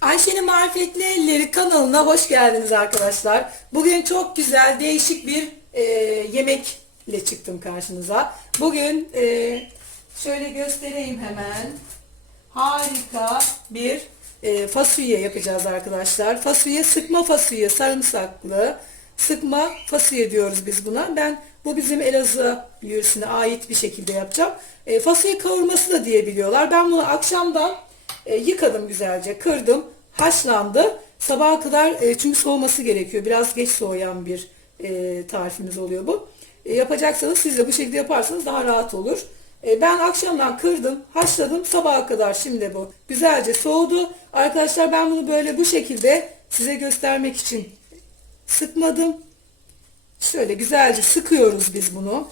Ayşe'nin Marifetli Elleri kanalına hoş geldiniz arkadaşlar. Bugün çok güzel, değişik bir e, yemekle çıktım karşınıza. Bugün e, şöyle göstereyim hemen. Harika bir e, fasulye yapacağız arkadaşlar. Fasulye sıkma fasulye, sarımsaklı. Sıkma fasulye diyoruz biz buna. Ben bu bizim Elazığ yöresine ait bir şekilde yapacağım. E, fasulye kavurması da diyebiliyorlar. Ben bunu akşamdan e, yıkadım güzelce, kırdım, haşlandı. Sabaha kadar e, çünkü soğuması gerekiyor. Biraz geç soğuyan bir e, tarifimiz oluyor bu. E, yapacaksanız siz de bu şekilde yaparsanız daha rahat olur. E, ben akşamdan kırdım, haşladım. Sabaha kadar şimdi bu güzelce soğudu. Arkadaşlar ben bunu böyle bu şekilde size göstermek için sıkmadım. Şöyle güzelce sıkıyoruz biz bunu.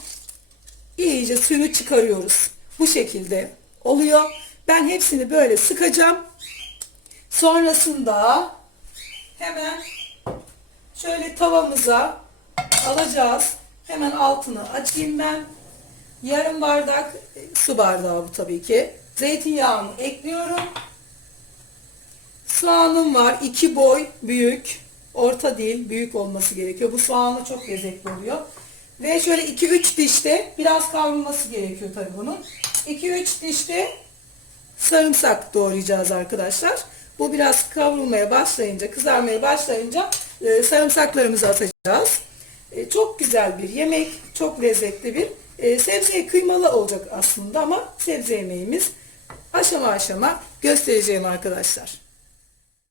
İyice suyunu çıkarıyoruz. Bu şekilde oluyor. Ben hepsini böyle sıkacağım. Sonrasında hemen şöyle tavamıza alacağız. Hemen altını açayım ben. Yarım bardak su bardağı bu tabii ki. Zeytinyağını ekliyorum. Soğanım var. iki boy büyük. Orta değil. Büyük olması gerekiyor. Bu soğanı çok lezzetli oluyor. Ve şöyle 2-3 dişte biraz kavrulması gerekiyor tabii bunun. 2-3 dişte sarımsak doğrayacağız arkadaşlar. Bu biraz kavrulmaya başlayınca, kızarmaya başlayınca e, sarımsaklarımızı atacağız. E, çok güzel bir yemek, çok lezzetli bir e, sebze kıymalı olacak aslında ama sebze yemeğimiz aşama aşama göstereceğim arkadaşlar.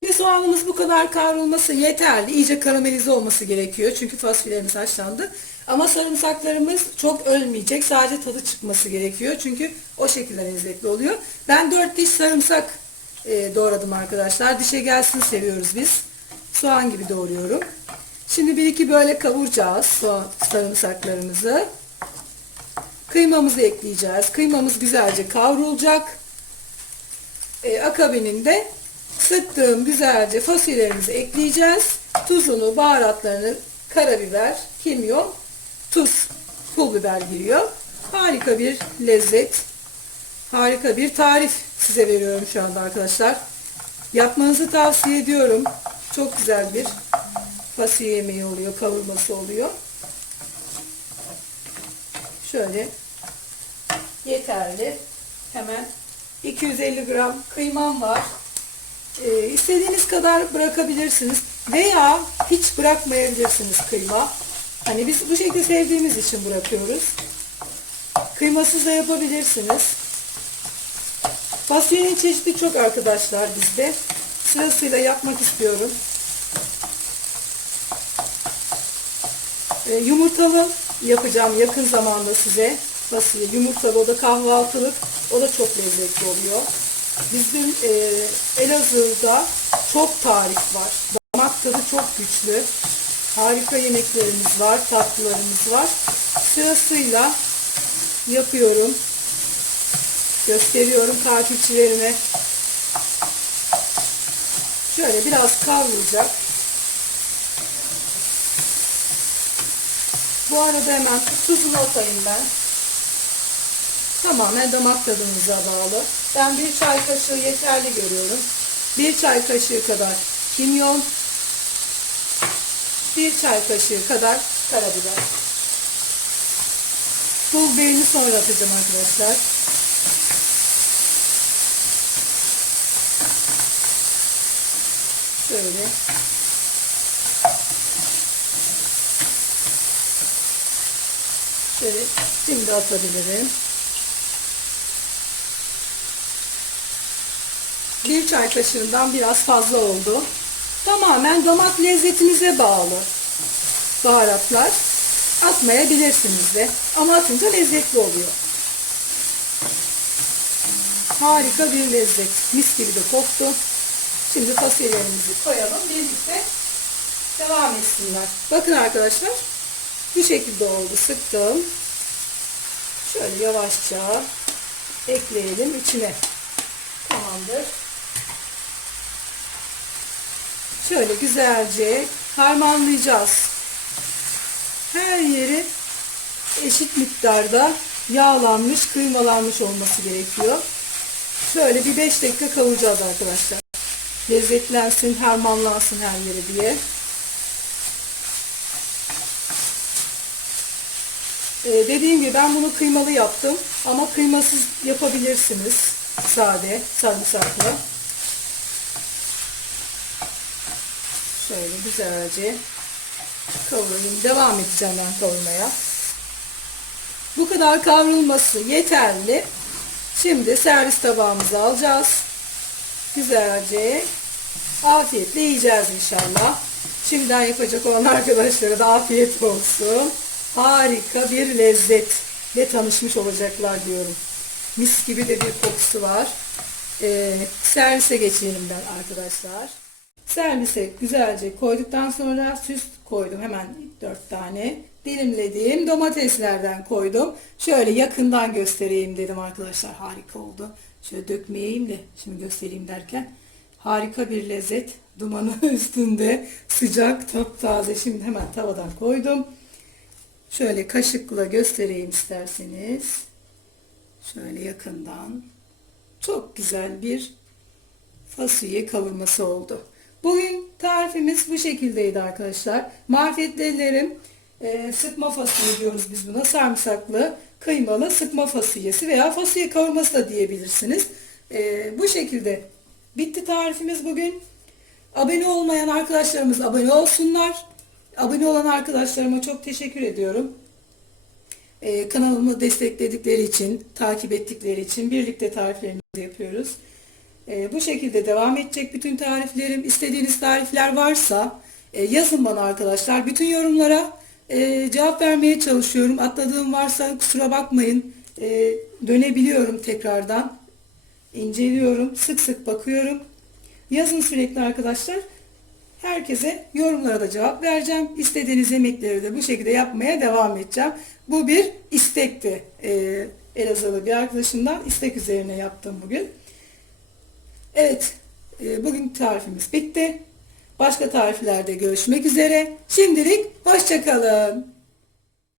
Şimdi soğanımız bu kadar kavrulması yeterli. İyice karamelize olması gerekiyor. Çünkü fasulyelerimiz haşlandı. Ama sarımsaklarımız çok ölmeyecek. Sadece tadı çıkması gerekiyor. Çünkü o şekilde lezzetli oluyor. Ben 4 diş sarımsak e, doğradım arkadaşlar. Dişe gelsin seviyoruz biz. Soğan gibi doğruyorum. Şimdi bir iki böyle kavuracağız soğan, sarımsaklarımızı. Kıymamızı ekleyeceğiz. Kıymamız güzelce kavrulacak. E, akabininde sıktığım güzelce fasulyelerimizi ekleyeceğiz. Tuzunu, baharatlarını, karabiber, kimyon, tuz, pul biber giriyor. Harika bir lezzet. Harika bir tarif size veriyorum şu anda arkadaşlar. Yapmanızı tavsiye ediyorum. Çok güzel bir fasulye yemeği oluyor, kavurması oluyor. Şöyle yeterli. Hemen 250 gram kıymam var. Ee, istediğiniz kadar bırakabilirsiniz veya hiç bırakmayabilirsiniz kıyma. Hani biz bu şekilde sevdiğimiz için bırakıyoruz. Kıymasız da yapabilirsiniz. Fasulyenin çeşidi çok arkadaşlar bizde. Sırasıyla yapmak istiyorum. Ee, yumurtalı yapacağım yakın zamanda size. Fasulye yumurtalı o da kahvaltılık. O da çok lezzetli oluyor. Bizim e, Elazığ'da çok tarif var. Damak tadı çok güçlü. Harika yemeklerimiz var, tatlılarımız var. Sırasıyla yapıyorum. Gösteriyorum takipçilerime. Şöyle biraz kavrulacak. Bu arada hemen tuzunu atayım ben. Tamamen damak tadınıza bağlı. Ben bir çay kaşığı yeterli görüyorum. Bir çay kaşığı kadar kimyon. Bir çay kaşığı kadar karabiber. Pul biberini sonra atacağım arkadaşlar. Şöyle. Şöyle şimdi atabilirim. Bir çay kaşığından biraz fazla oldu. Tamamen damak lezzetinize bağlı baharatlar. Atmayabilirsiniz de. Ama atınca lezzetli oluyor. Harika bir lezzet. Mis gibi de koktu. Şimdi fasulyelerimizi koyalım. Birlikte devam etsinler. Bakın arkadaşlar. Bu şekilde oldu. Sıktım. Şöyle yavaşça ekleyelim içine. Tamamdır. Şöyle güzelce harmanlayacağız. Her yeri eşit miktarda yağlanmış, kıymalanmış olması gerekiyor. Şöyle bir 5 dakika kavuracağız arkadaşlar. lezzetlensin, harmanlansın her yeri diye. Ee, dediğim gibi ben bunu kıymalı yaptım ama kıymasız yapabilirsiniz. Sade, sarımsaklı. Şöyle güzelce kavurayım. Devam edeceğim ben kavurmaya. Bu kadar kavrulması yeterli. Şimdi servis tabağımıza alacağız. Güzelce afiyetle yiyeceğiz inşallah. Şimdiden yapacak olan arkadaşlara da afiyet olsun. Harika bir lezzetle tanışmış olacaklar diyorum. Mis gibi de bir kokusu var. Ee, servise geçelim ben arkadaşlar. Servise güzelce koyduktan sonra süs koydum. Hemen 4 tane dilimlediğim domateslerden koydum. Şöyle yakından göstereyim dedim arkadaşlar. Harika oldu. Şöyle dökmeyeyim de şimdi göstereyim derken. Harika bir lezzet. Dumanı üstünde sıcak taptaze. Şimdi hemen tavadan koydum. Şöyle kaşıkla göstereyim isterseniz. Şöyle yakından. Çok güzel bir fasulye kavurması oldu. Bugün tarifimiz bu şekildeydi arkadaşlar. Marifetlerim e, sıkma fasulye diyoruz biz buna. Sarımsaklı, kıymalı sıkma fasulyesi veya fasulye kavurması da diyebilirsiniz. E, bu şekilde bitti tarifimiz bugün. Abone olmayan arkadaşlarımız abone olsunlar. Abone olan arkadaşlarıma çok teşekkür ediyorum. Ee, kanalımı destekledikleri için, takip ettikleri için birlikte tariflerimizi yapıyoruz. Ee, bu şekilde devam edecek bütün tariflerim. İstediğiniz tarifler varsa e, yazın bana arkadaşlar. Bütün yorumlara e, cevap vermeye çalışıyorum. Atladığım varsa kusura bakmayın. E, dönebiliyorum tekrardan. İnceliyorum. Sık sık bakıyorum. Yazın sürekli arkadaşlar. Herkese yorumlara da cevap vereceğim. İstediğiniz yemekleri de bu şekilde yapmaya devam edeceğim. Bu bir istekti. Ee, Elazığlı bir arkadaşımdan istek üzerine yaptım bugün. Evet, e, bugün tarifimiz bitti. Başka tariflerde görüşmek üzere. Şimdilik hoşçakalın.